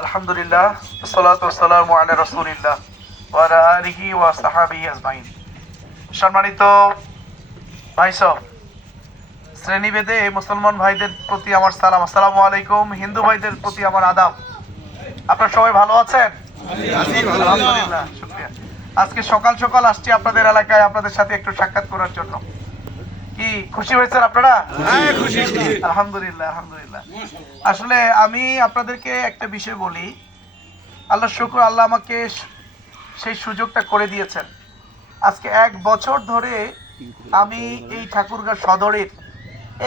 আলহামদুলিল্লাহ ওয়াসসালাতু ওয়াসসালামু আলা রাসূলিল্লাহ ওয়া আলা আলিহি ওয়া সাহবিহি আজমাইন। সম্মানিত ভাইসব, শ্রেণীভেদে মুসলমান ভাইদের প্রতি আমার সালাম, আসসালামু আলাইকুম। হিন্দু ভাইদের প্রতি আমার আদাব। আপনারা সবাই ভালো আছেন? আলহামদুলিল্লাহ, শুকরিয়া। আজকে সকাল সকাল আসছি আপনাদের এলাকায় আপনাদের সাথে একটু সাক্ষাৎ করার জন্য। কি খুশি হয়েছেন আপনারা? আলহামদুলিল্লাহ আলহামদুলিল্লাহ। আসলে আমি আপনাদেরকে একটা বিষয় বলি, আল্লাহ শুকর, আল্লাহ আমাকে সেই সুযোগটা করে দিয়েছেন। আজকে 1 বছর ধরে আমি এই ঠাকুরগাঁও সদরের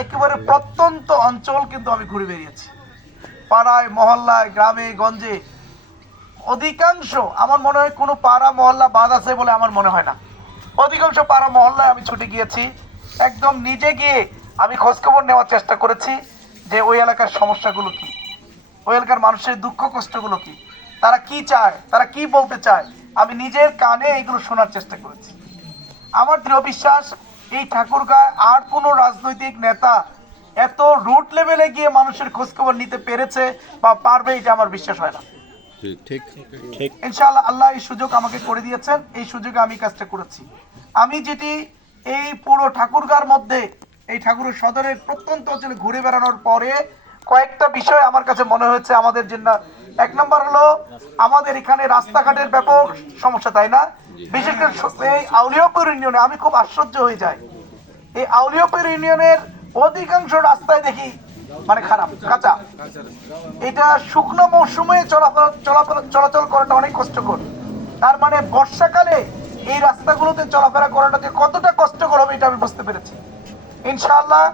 একেবারে প্রত্যন্ত অঞ্চল কিন্তু আমি ঘুরে বেরিয়েছি। পাড়ায় মহল্লায় গ্রামে গঞ্জে অধিকাংশ, আমার মনে হয় কোনো পাড়া মহল্লা বাদ আছে বলে আমার মনে হয় না। অধিকাংশ পাড়া মহল্লায় আমি ছুটে গিয়েছি, একদম নিজে গিয়ে আমি খোঁজখবর নেওয়ার চেষ্টা করেছি যে ওই এলাকার সমস্যাগুলো কি, ওই এলাকার মানুষের দুঃখ কষ্টগুলো কি, তারা কি চায়, তারা কি বলতে চায়, আমি নিজের কানে এগুলো শোনার চেষ্টা করেছি। আমার দৃঢ় বিশ্বাস, এই ঠাকুরগাঁয় আর কোনো রাজনৈতিক নেতা এত রুট লেভেলে গিয়ে মানুষের খোঁজখবর নিতে পেরেছে বা পারবে, এটা আমার বিশ্বাস হয় না। ঠিক ইনশাআল্লাহ আল্লাহ এই সুযোগ আমাকে করে দিয়েছেন, এই সুযোগে আমি কাজটা করেছি। আমি যেটি এই পুরো ঠাকুরগাঁর মধ্যে, এই ঠাকুরের সদরের প্রত্যন্ত অঞ্চলে ঘুরে বেড়ানোর পরে কয়েকটা বিষয় আমার কাছে মনে হয়েছে আমাদের জন্য। 1 নম্বর হলো আমাদের এখানে রাস্তাঘাটের ব্যাপক সমস্যা, তাই না? বিশেষ করে এই আউলিয়াপুর ইউনিয়নে আমি খুব আশ্চর্য হয়ে যাই। এই আউলিয়াপুর ইউনিয়নের অধিকাংশ রাস্তায় দেখি মানে খারাপ, কাঁচা। এটা শুকনো মৌসুমে চলাচল করাটা অনেক কষ্টকর। তার মানে বর্ষাকালে এই রাস্তাগুলোতে চলাফেরা করাটা যে কতটা কষ্টকর হবে এটা আমি বুঝতে পেরেছি। ইনশাআল্লাহ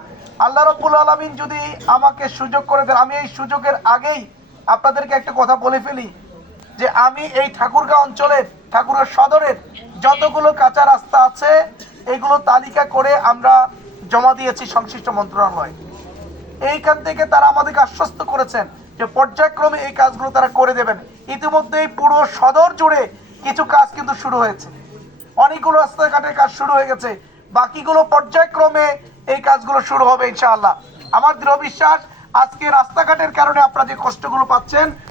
আল্লাহ রাব্বুল আলামিন যদি আমাকে সুযোগ করে দেন, আমি এই সুযোগের আগেই আপনাদেরকে একটা কথা বলে ফেলি যে আমি এই ঠাকুরগাঁও অঞ্চলের, ঠাকুরগাঁও সদরের যতগুলো কাঁচা রাস্তা আছে এগুলো তালিকা করে আমরা জমা দিয়েছি সংশ্লিষ্ট মন্ত্রণালয়। এইখান থেকে তারা আমাদেরকে আশ্বস্ত করেছেন যে পর্যায়ক্রমে এই কাজগুলো তারা করে দেবেন। ইতিমধ্যেই পুরো সদর জুড়ে কিছু কাজ কিন্তু শুরু হয়েছে, অনেকগুলো রাস্তাঘাটের কাজ শুরু হয়ে গেছে, বাকিগুলো পর্যায়ক্রমে এই কাজগুলো শুরু হবে ইনশাআল্লাহ। আমার দৃঢ় বিশ্বাস আজকে রাস্তাঘাটের কারণে আপনারা যে কষ্টগুলো পাচ্ছেন